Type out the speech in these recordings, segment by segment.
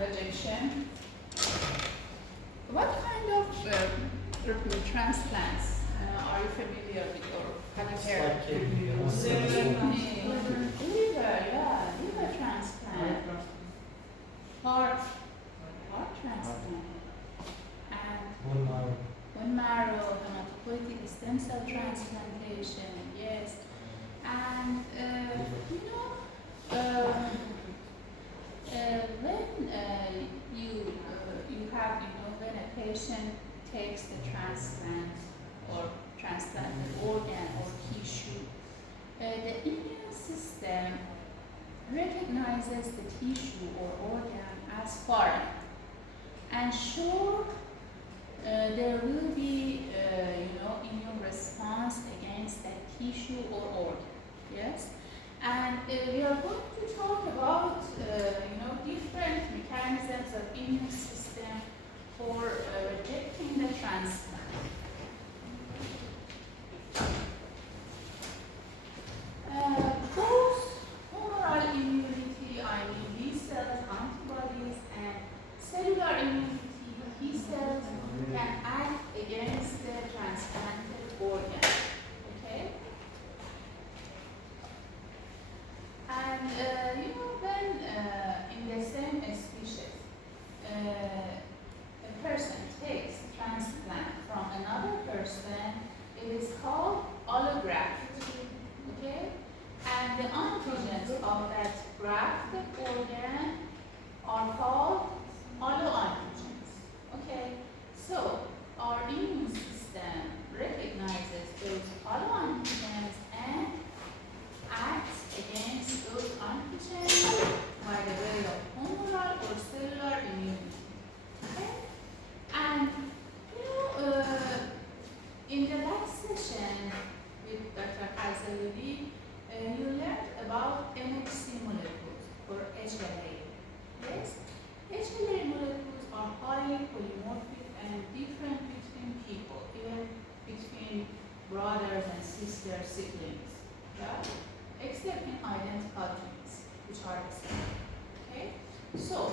rejection. What kind of transplants are you familiar with or have you heard? Like kidney, Liver, yeah, liver transplant, heart transplant, and bone marrow, hematopoietic stem cell transplantation, yes, and when you have when a patient takes the transplant or transplanted organ or tissue, the immune system recognizes the tissue or organ as foreign, and sure there will be immune response against that tissue or organ. Yes, and we are going to talk about different mechanisms of immune system for rejecting the transplant. Both humoral immunity, I mean B cells, antibodies, and cellular immunity, T cells, can act against the transplanted organ. Okay? And when in the same species, a person takes transplant from another person, it is called allograft. Okay? And the antigens of that grafted organ are called alloantigens. Okay? So our immune system recognizes those alloantigens and acts against those antigens by the way of humoral or cellular immunity. Okay? And in the last session with Dr. Pathology, you learned about MHC molecules or HLA. Yes? HLA molecules are highly polymorphic and different between people, even between brothers and sister siblings. Yeah? Except in identical genes, which are the same. Okay? So,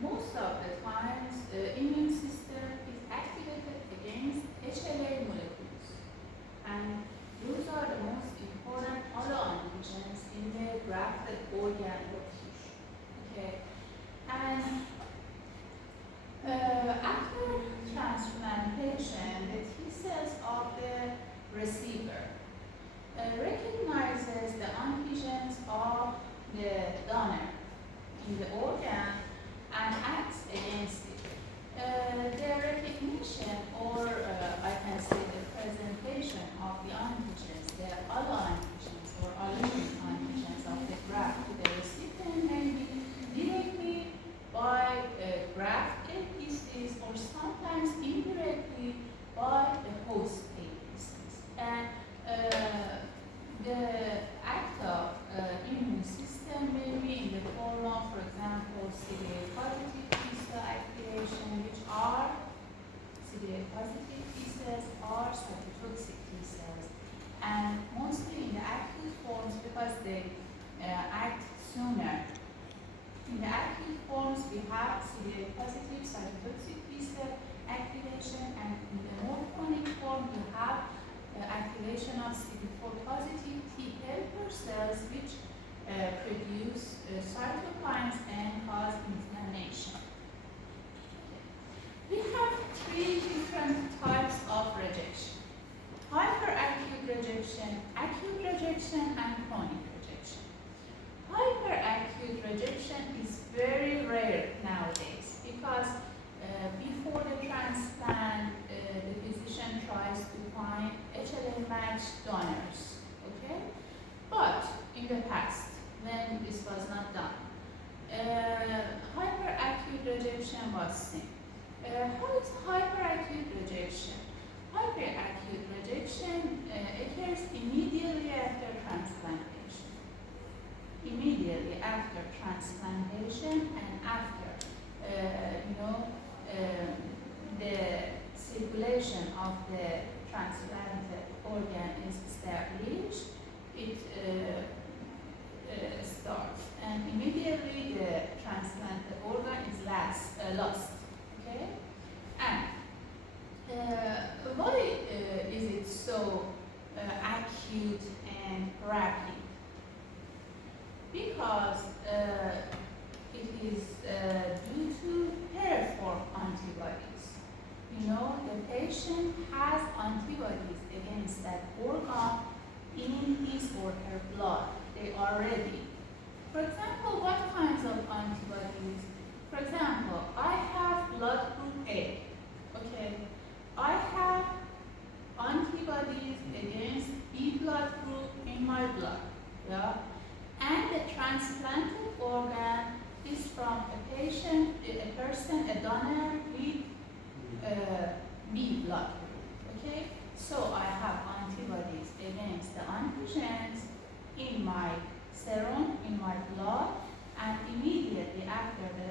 most of the times, the immune system is activated against HLA molecules. And those are the most important alloantigens in the grafted organ or tissue. Okay? And after transplantation, the T cells of the receiver recognizes the antigens of the donor in the organ and acts against it. The recognition, or I can say the presentation of the antigens, the alloantigens or allogenic antigens of the graft to the recipient may be directly by graft APCs or sometimes indirectly by the host APCs. And the act of immune system may be in the form of, for example, CD8 positive T cell activation, which are CD8 positive T cells or cytotoxic T cells. And mostly in the acute forms because they act sooner. In the acute forms, we have CD8 positive cytotoxic T cell activation, and in the more chronic form, you have activation of CD4 positive T helper cells, which produce cytokines and cause inflammation. We have three different types of rejection: hyperacute rejection, acute rejection, and chronic rejection. Hyperacute rejection is very rare nowadays because before the transplant, the physician tries to find HLA-matched donors. Okay? But in the past, when this was not done, hyperacute rejection was seen. How is hyperacute rejection? Hyperacute rejection occurs immediately after transplantation. Immediately after transplantation and after, the circulation of the transplanted organ is established, it starts. And immediately because it is due to piriform antibodies. You know, the patient has antibodies against that organ in his or her blood. They are ready. For example, what kinds of antibodies? For example, I have blood group A. Okay, I have antibodies against B blood group in my blood. Yeah, and the transplanted organ is from a patient, a person, a donor with B blood group. Okay, so I have antibodies against the antigens in my serum, in my blood, and immediately after the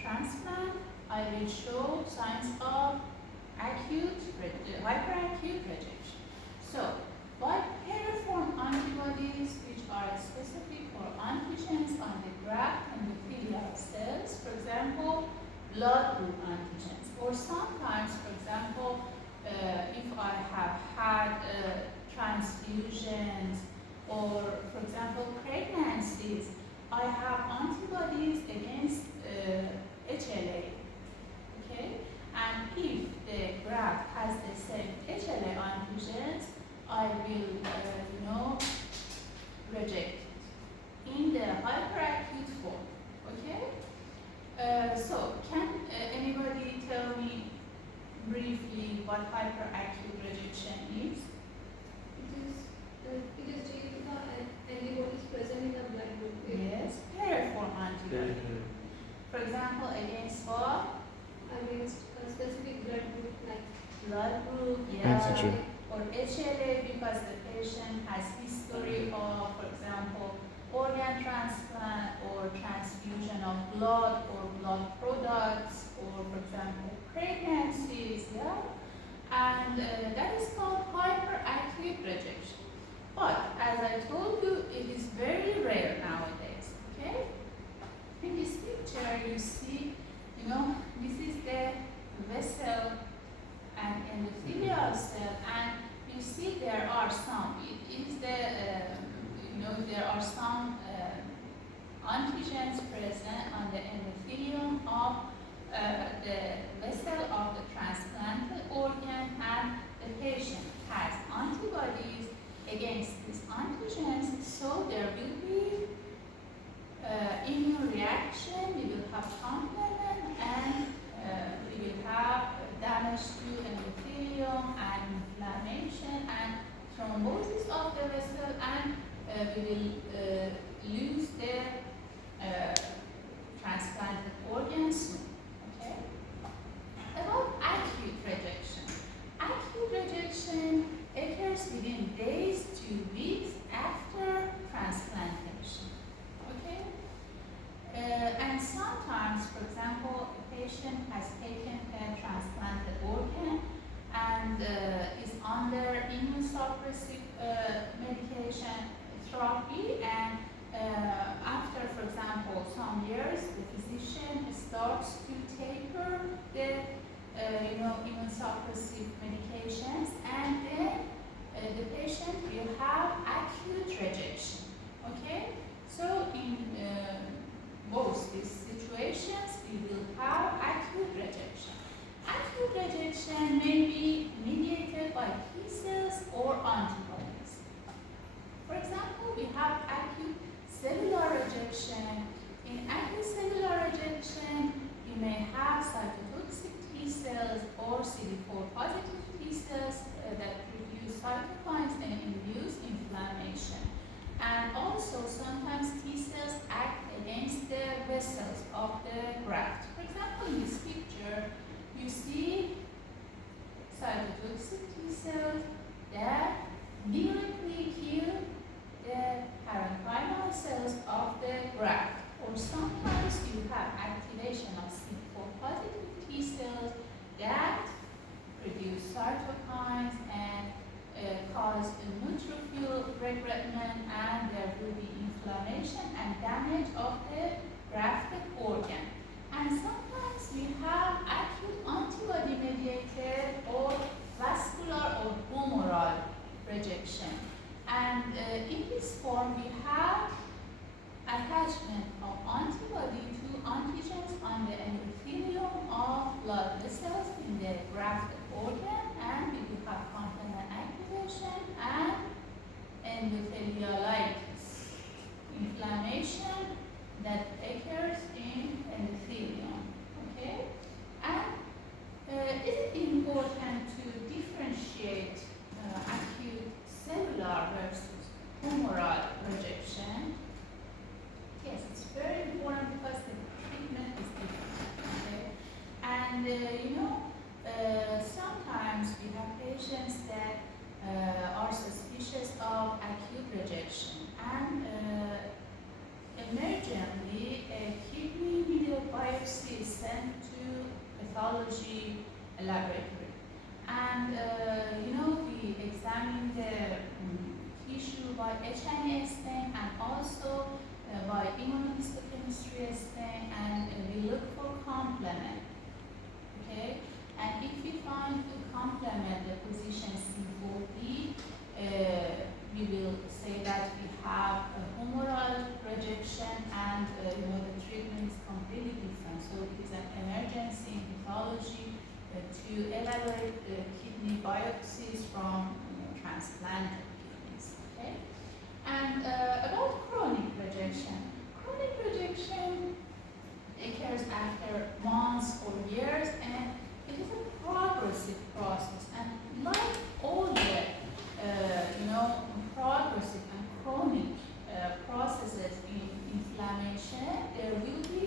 transplant, I will show signs of hyperacute rejection. So, by piriform antibodies, which are specific for antigens on the graft endothelial cells, for example, blood group antigens, or sometimes, for example, if I have had transfusions, or for example, pregnancies, I have antibodies against HLA. Okay, and if the graft has the same HLA antigens, I will, reject it in the hyperacute form. Okay, so can anybody tell me briefly what hyperacute rejection is? It is due to the antibodies present in the blood group. Yes, piriform antibody. For example, against what? Against a specific blood group like Blood group, Antigen. or HLA, because the patient has history of, for example, organ transplant or transfusion of blood or blood products, or for example, pregnancies, yeah? And that is called hyperacute rejection. But as I told you, it is very rare nowadays, okay? In this picture, you see, this is the vessel and endothelial cell, and you see there are some, it is there are some antigens present on the endothelium of the vessel of the transplanted organ, and the patient has antibodies against these antigens, so there will be immune reaction, we will have complement, and we will have damage to endothelium and inflammation and thrombosis of the vessel, and we will lose the transplanted organs soon. Okay? About acute rejection. Acute rejection occurs within days to weeks after transplantation. Okay? And sometimes, for example, a patient has taken a transplanted organ and is under immunosuppressive medication therapy, and after, for example, some years, the physician starts to taper the immunosuppressive medications, and then the patient will have acute rejection. Okay, so in both these situations, we will have acute rejection. Acute rejection may be mediated by T cells or antibodies. For example, we have acute cellular rejection. In acute cellular rejection, you may have cytotoxic T cells or CD4 positive T cells that produce cytokines and induce inflammation. And also, sometimes T cells act against the vessels of the graft. For example, in this picture, you see cytotoxic T cells that directly kill the parenchymal cells of the graft. Or sometimes you have activation of CD4 positive T cells that produce cytokines and cause neutrophil recruitment, and there will be inflammation and damage of the grafted organ. And sometimes we have acute antibody mediated or vascular or humoral rejection. And in this form we have that occurs in endothelium. Okay? And is it important to differentiate acute cellular versus humoral rejection? Yes, it's very important because the treatment is different. Okay? And sometimes we have patients that are suspicious of acute rejection, and emergently a kidney needle biopsy is sent to pathology laboratory, and we examine the tissue by H&E stain and also by immunohistochemistry stain, and we look for complement. Okay, and if we find a complement the position C4B, we will say that we have a humoral rejection, and the treatment is completely different. So it is an emergency in pathology to evaluate kidney biopsies from transplanted kidneys. Okay, and about chronic rejection. Chronic rejection occurs after months or years, and it is a progressive process. And like all the progressive and chronic processes in inflammation, there will be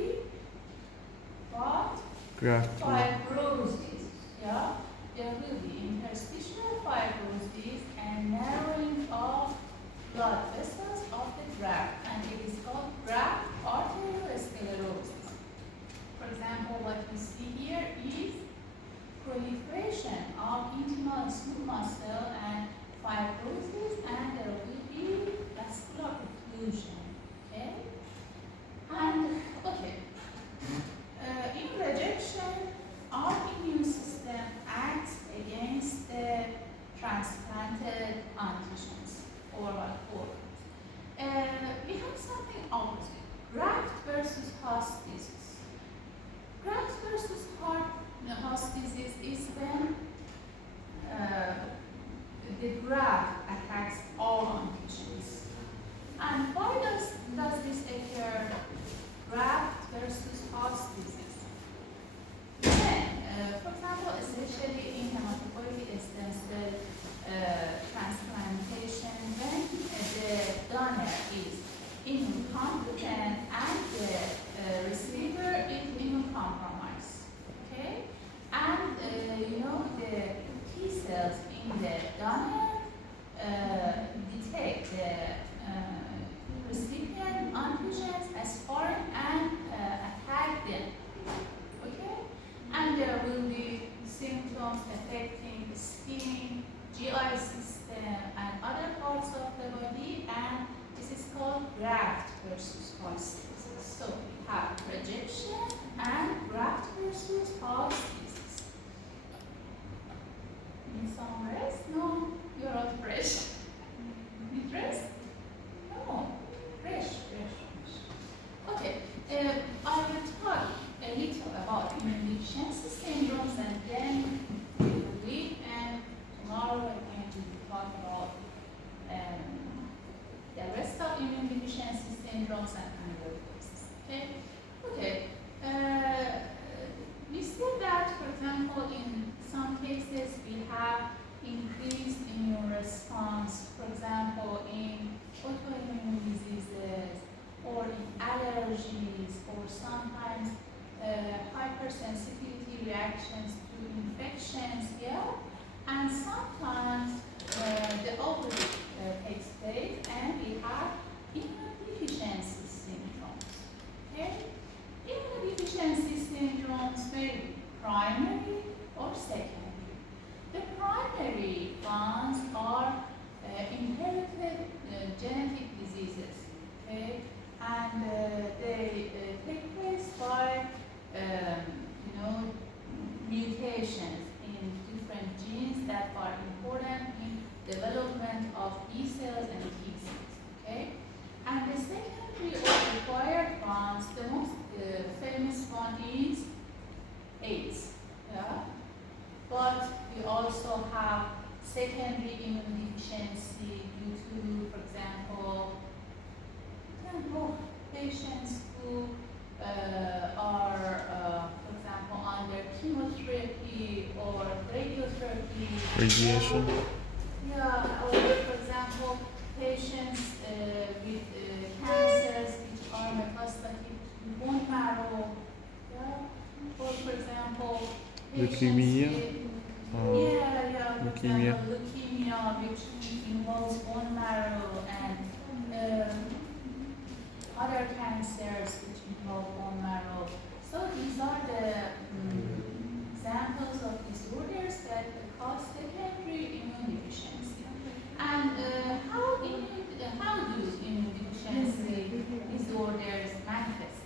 what? Graft. Fibrosis. Yeah, there will be interstitial fibrosis and narrowing of blood vessels of the graft, and it is called graft arteriosclerosis. For example, what we see here is proliferation of intimal smooth muscle and fibrosis, and there will be vascular occlusion. Okay? And okay, in rejection, our immune system acts against the transplanted antigens, oral organs. We have something opposite: graft versus host disease. Graft versus host disease is when the graft attacks all antigens. And why does this occur? Graft versus host disease. When, for example, especially in hematopoietic stem cell transplantation, when the donor is immunocompetent and the receiver is immunocompromised. Okay? And the T cells in the donor detect the recipient antigens as foreign and attack them. Okay? And there will be symptoms affecting the skin, GI system, and other parts of the body, and this is called graft versus host disease. So we have rejection and graft versus host disease. Need some rest? No, you're all fresh. Need rest? No, fresh. Okay, I will talk a little about immune deficiency syndromes, and then we will leave, and tomorrow again we will talk about the rest of immune deficiency syndromes and amyloidosis. Okay. We said that, for example, in some cases we have increased immune response, for example, in autoimmune diseases, or in allergies, or sometimes hypersensitivity reactions to infections, yeah? And sometimes the opposite takes place, and we have immunodeficiency syndromes. Okay? Immunodeficiency syndromes may be primary or secondary. The primary ones are inherited genetic diseases. Okay? And they take place by mutations in different genes that are important in development of B cells and T cells. Okay? patients who are, for example, under chemotherapy or radiotherapy. Radiation. Yeah, or for example, patients with cancers which are metastatic to bone marrow. Yeah. Or for example, patients Leukemia. with, for Leukemia. example, leukemia which involves bone marrow and other cancers which involve bone marrow. So these are the examples of disorders that cause secondary immune deficiency. And how do immune deficiency disorders manifest?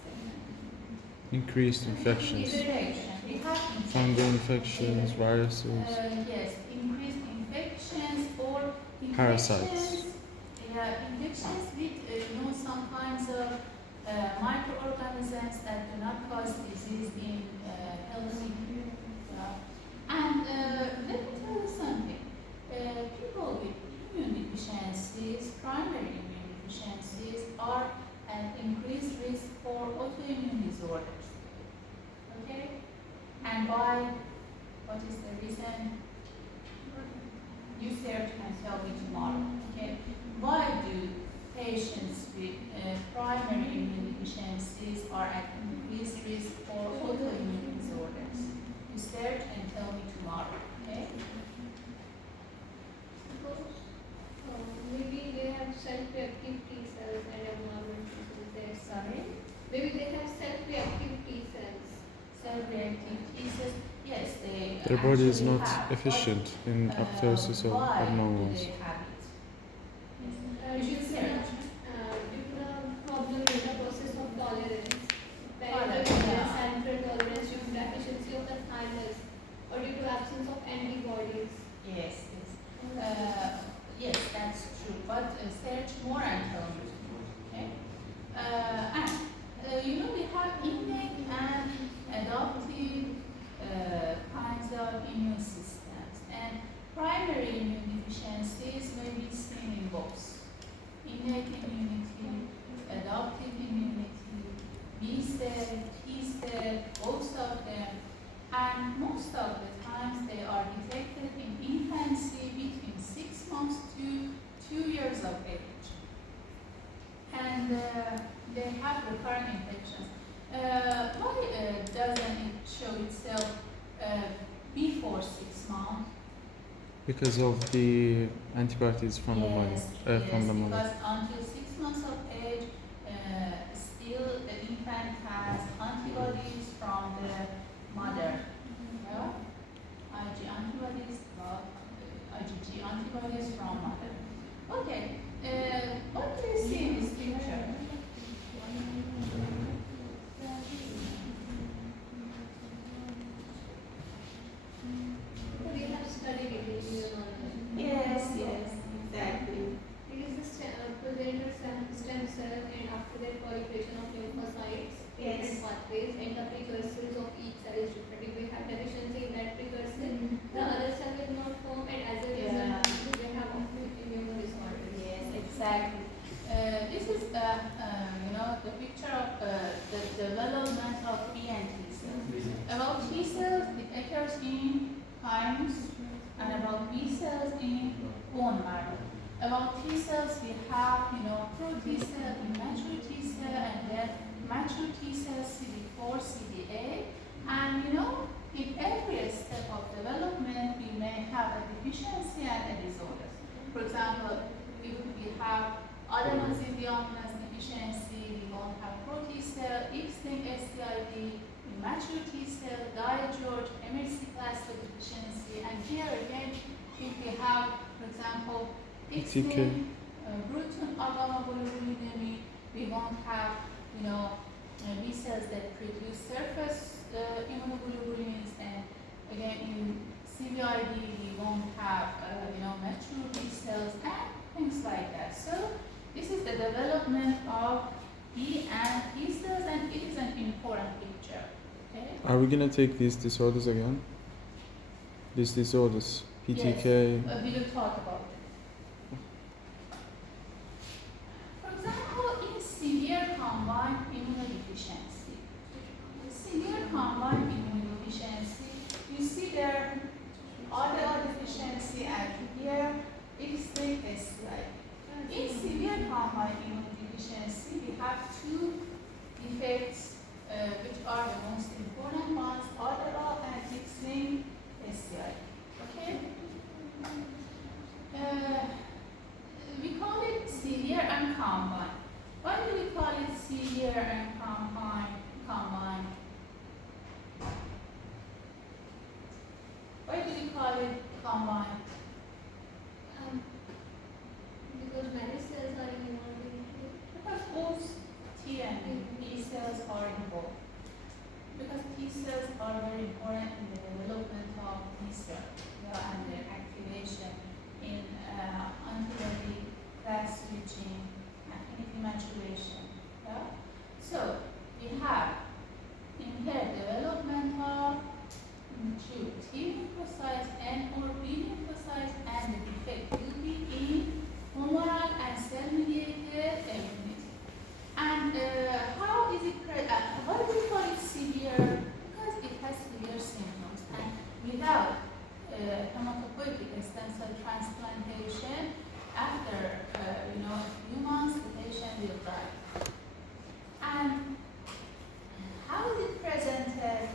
Increased infections. We have Fungal infections, viruses. Yes, increased infections or infections. Parasites. Infections with some kinds of microorganisms that do not cause disease in healthy people. And let me tell you something. People with immune deficiencies, primary immune deficiencies, are at increased risk for autoimmune disorders. Okay? And why? What is the reason? You search and tell me tomorrow. Okay? Why do patients with primary immune deficiencies are at increased risk for autoimmune disorders? You search and tell me tomorrow. Okay? Maybe they have self-reactive T cells and abnormal T cells there. Sorry? Maybe they have self-reactive T cells. Self-reactive T cells. Yes, they. Their body is actually not have, efficient in apoptosis of why abnormals. do they have it? Due to the problem in the process of tolerance, parental tolerance, central tolerance due to deficiency of the thymus, or due to absence of antibodies. Yes, yes, that's true. But search more and tell me. Okay. And we have innate and adaptive kinds of immune systems, and primary immune deficiencies may be seen in both innate immunity, adaptive immunity, B cell, T cell, both of them, and most of the times they are detected in infancy between 6 months to 2 years of age. And they have recurrent infections. Why doesn't it show itself before 6 months? Because of the antibodies from the mother. From the mother. Because until 6 months of age, still the infant has antibodies from the mother. Yeah? IgG antibodies from mother. Okay, what do you see in this picture? We have studied it in immunology. Yes, exactly. It is the progenitor stem cell, and after that proliferation of lymphocytes, different pathways, and the precursors of each cell is different. If we have deficiency in that precursor, the other cell will not form, and as a result, they have immune disorders. Yes, exactly. This is the picture of the development of B and T cells. About T cells, it occurs in thymus, and about B cells in bone marrow. About T cells, we have pro T cell, immature T cell, and then mature T cell, CD4, CD8, and in every step of development, we may have a deficiency and a disorder. For example, if we have adenosine deficiency, we won't have pro T cell, X-linked SCID, immature T cell, Dye-George, MHC class deficiency, and here again, if we have, for example, X-linked Bruton agammaglobulinemia, we won't have, B cells that produce surface immunoglobulins, and again in CVID we won't have, mature B cells and things like that. So this is the development of B and T cells, and it is an important picture. Okay. Are we gonna take these disorders again? These disorders, PTK. Yes, we will talk about it. For example, in severe combined B cells are involved. Because T cells are very important in the development of T cell, and their activation in antibody class switching, affinity maturation. Yeah? So we have in here development of two T lymphocytes and or B lymphocytes, and the defect will be in humoral and cell-mediated immunity. And how is it why do we call it severe? Because it has severe symptoms, and without hematopoietic stem cell transplantation, after a few months, the patient will die. And how is it presented?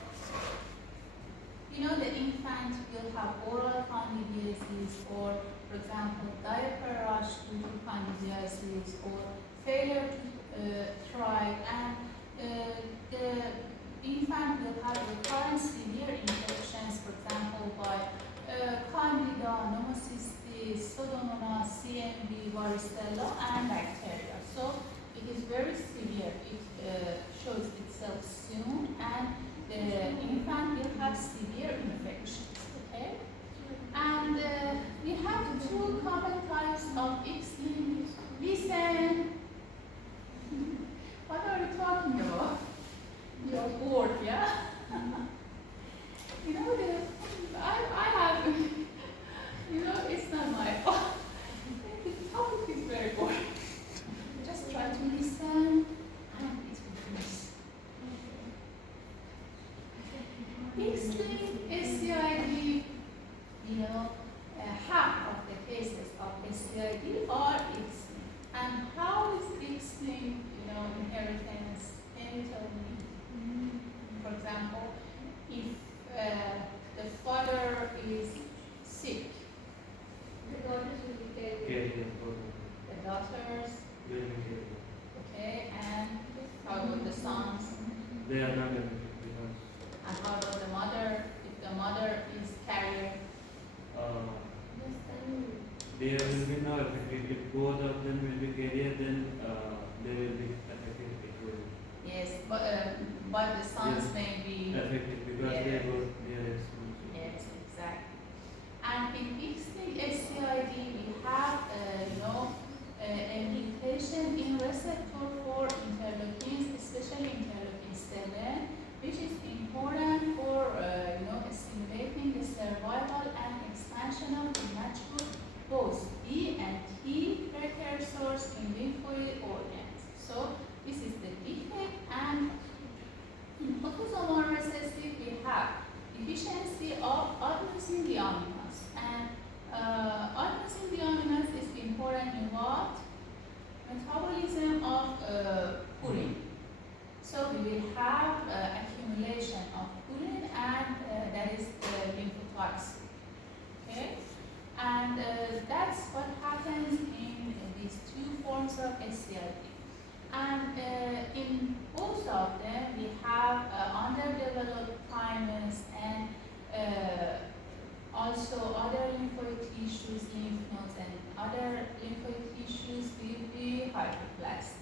The infant will have oral candidiasis, or, for example, diaper rash due to candidiasis, or failure to thrive, and the infant will have recurrent severe infections, for example, by candida, pneumocystis, pseudomonas, CMV, varicella, and bacteria. So it is very severe. It shows itself soon, and the infant will have severe infections. Okay, and we have two common types of X-linked. Listen. What are you talking about? You're bored, yeah? I have, it's not my fault. The topic is very boring. Just try to listen, and it will finish. X-linked SCID, half of the cases of SCID are X-linked. And how is X-linked, inheritance? Can you tell me? For example, if the father is sick, The daughters will be carried. the daughters, okay, and how about the sons? They are not affected because And how about the mother? If the mother is carrier, they will be not affected. If both of them will be carrier, then they will be affected equally. yes, but the sons Yes. may be. Affected because Yeah. they both their responsibility. Yes, exactly. And in X-linked SCID, we have, a mutation in receptor for interleukins, especially interleukin 7, which is important for, stimulating the survival and expansion of immature both B and T precursors in lymphoid organs. So this is the defect, and in autosomal recessive, we have deficiency of adenosine deaminase, and adenosine deaminase is important in what? Metabolism of purine. So we will have accumulation of purine, and that is lymphotoxic. Okay, and that's what happens in these two forms of SCID. And in both of them, we have underdeveloped thymus, and also other lymphoid tissues, lymph nodes, and other lymphoid tissues will be hyperplastic.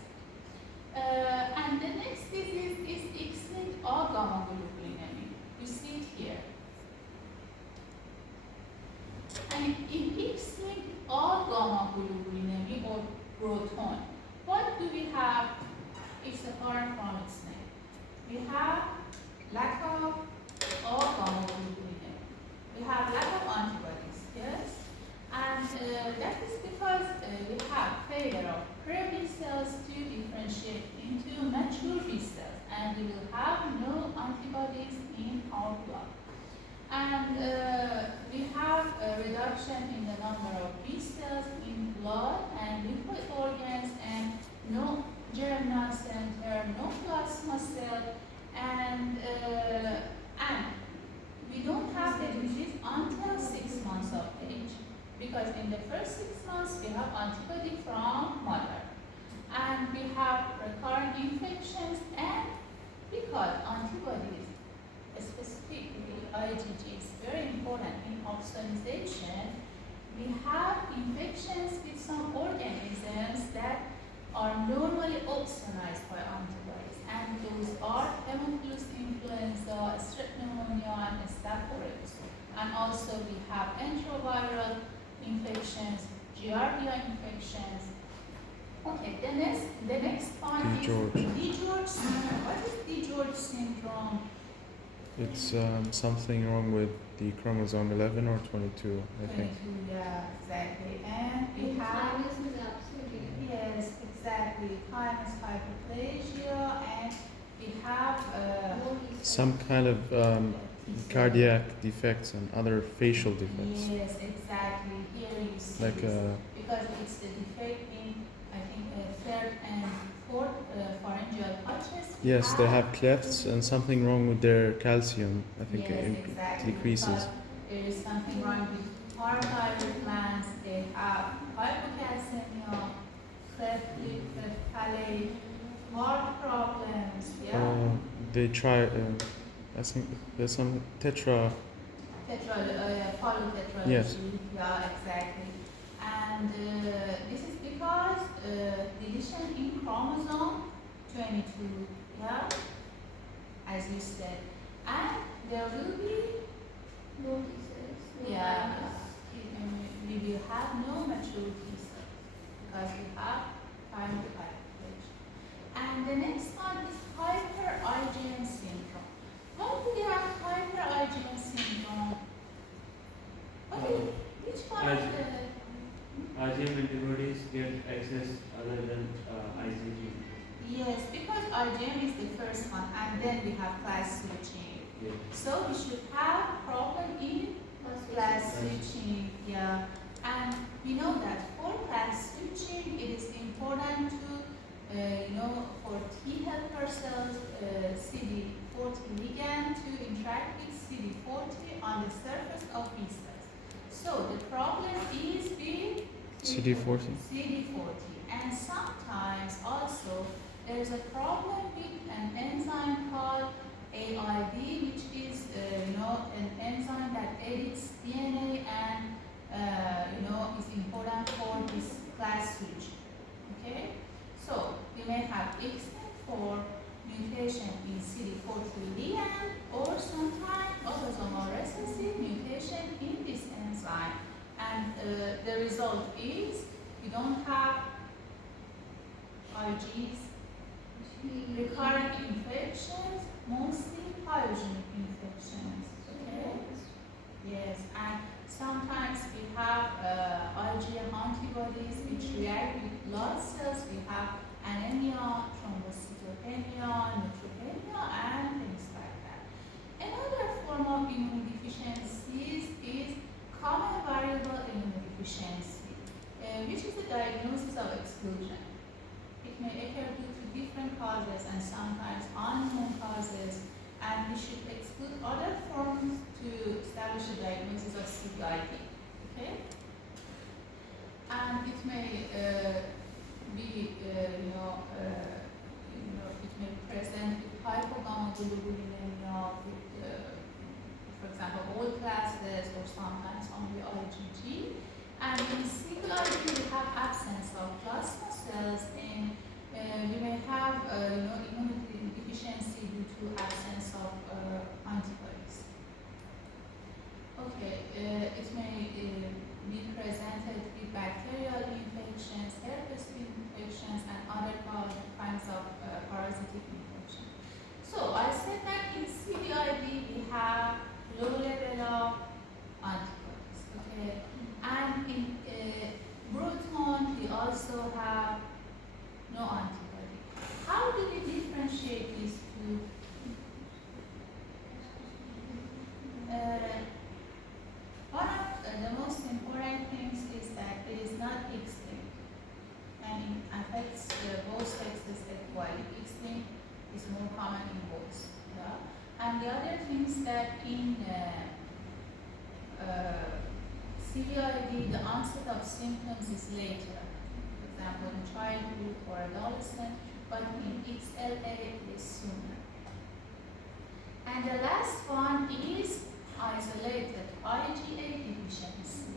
And the next disease is X-linked or gamma globulin. You see it here. And in X-linked or gamma globulin or proton, what do we have? It's apparent from its name. We have lack of all gamma globulin. We have lack of antibodies, yes? And that is because we have failure of pre-B cells to differentiate into mature B cells, and we will have no antibodies in our blood. And we have a reduction in the number of B cells in blood and lymphoid organs, and no germinal center, no plasma cell, and we don't have the disease until 6 months of age, because in the first 6 months we have antibody from mother, and we have recurrent infections, and because antibodies, specifically IgG, is very important in opsonization, we have infections with some organisms that are normally opsonized by antibodies. and also we have enteroviral infections, Giardia infections. Okay, the next one DiGeorge. is DiGeorge syndrome. What is DiGeorge syndrome? It's something wrong with the chromosome 11 or 22, I think. 22, yeah, exactly. And we have, Thymus is absolutely yes, exactly, thymus hyperplasia, and we have Some kind of cardiac defects and other facial defects. yes, exactly. Here you see Like this. Because it's the defect in, I think, third and fourth pharyngeal pouches. yes, they have clefts and something wrong with their calcium. I think Yes, it exactly. decreases. Because there is something wrong with parathyroid glands. They have hypocalcemia, cleft lip, cleft palate, heart problems. Yeah. They try. I think there's some Polytetralogy. Yes. Yeah, exactly. And this is because deletion in chromosome 22. Yeah, as you said. And there will be, no T cells, no yeah, thymus. we will have no mature T cells because we have primary hyperplasia. And the next one is hyper IgM syndrome. Why do we have hyper IgM syndrome? Which one of the IgM antibodies get access other than IgG. yes, because IgM is the first one, and then we have class switching. Yeah. So we should have problem in class switching, yeah. And we know that for class switching, it is important to, for T helper cells, CD40 ligand to interact with CD40 on the surface of B cells. So the problem is with CD40. CD40, and sometimes also there is a problem with an enzyme called AID, which is an enzyme that edits DNA and is important for this class switch. Okay, so you may have XN4 mutation in CD40 ligand, or sometimes autosomal recessive mutation in this enzyme, and the result is you don't have IGs, recurrent infections, mostly pyogenic infections. Okay? Yes, and sometimes we have IgM antibodies which react with blood cells. We have anemia, thrombocytopenia, neutropenia, and things like that. Another form of immunodeficiencies is common variable immunodeficiency, which is the diagnosis of exclusion. It may occur due to different causes and sometimes unknown causes, and we should exclude other forms to establish a diagnosis of CVID. Okay? And it may be, it may present with hypogammaglobulinemia, with, for example, all classes, or sometimes only IgG. And in CVID, we have absence of plasma cells, and we may have immunodeficiency due to absence of antibodies. Okay, it may be presented with bacterial infections, herpes infections, and other kinds of parasitic infections. So I said that in CVID we have low level of antibodies. Okay, and in Bruton we also have no antibody. How do we differentiate these two? One of the most important things is that it is not extinct, and it affects both sexes equally. Extinct is more common in boys. Yeah? And the other things that in CVID, the onset of symptoms is later. For example, in childhood or adolescent, but in XLA it is sooner. And the last one is isolated IgA deficiency.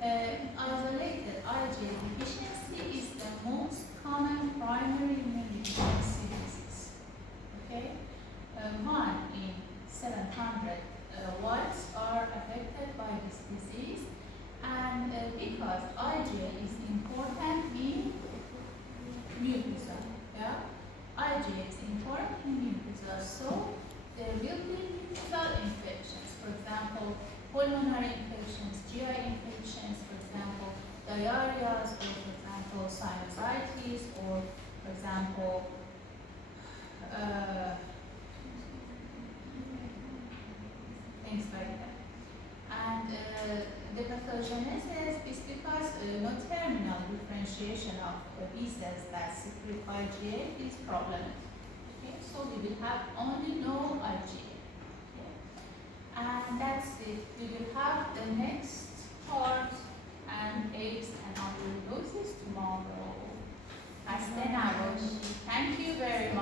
Isolated IgA deficiency is the most common primary immunodeficiency disease. Okay, 1 in 700 whites are affected pulmonary infections, GI infections, for example, diarrheas, or for example, sinusitis, or for example, things like that. And the pathogenesis is because no terminal differentiation of B cells that secrete IgA is problematic. Okay, so we will have only no IgA. Okay. And that's it. We will have the next part and eggs and amyloidosis tomorrow. Hasta Thank you very much.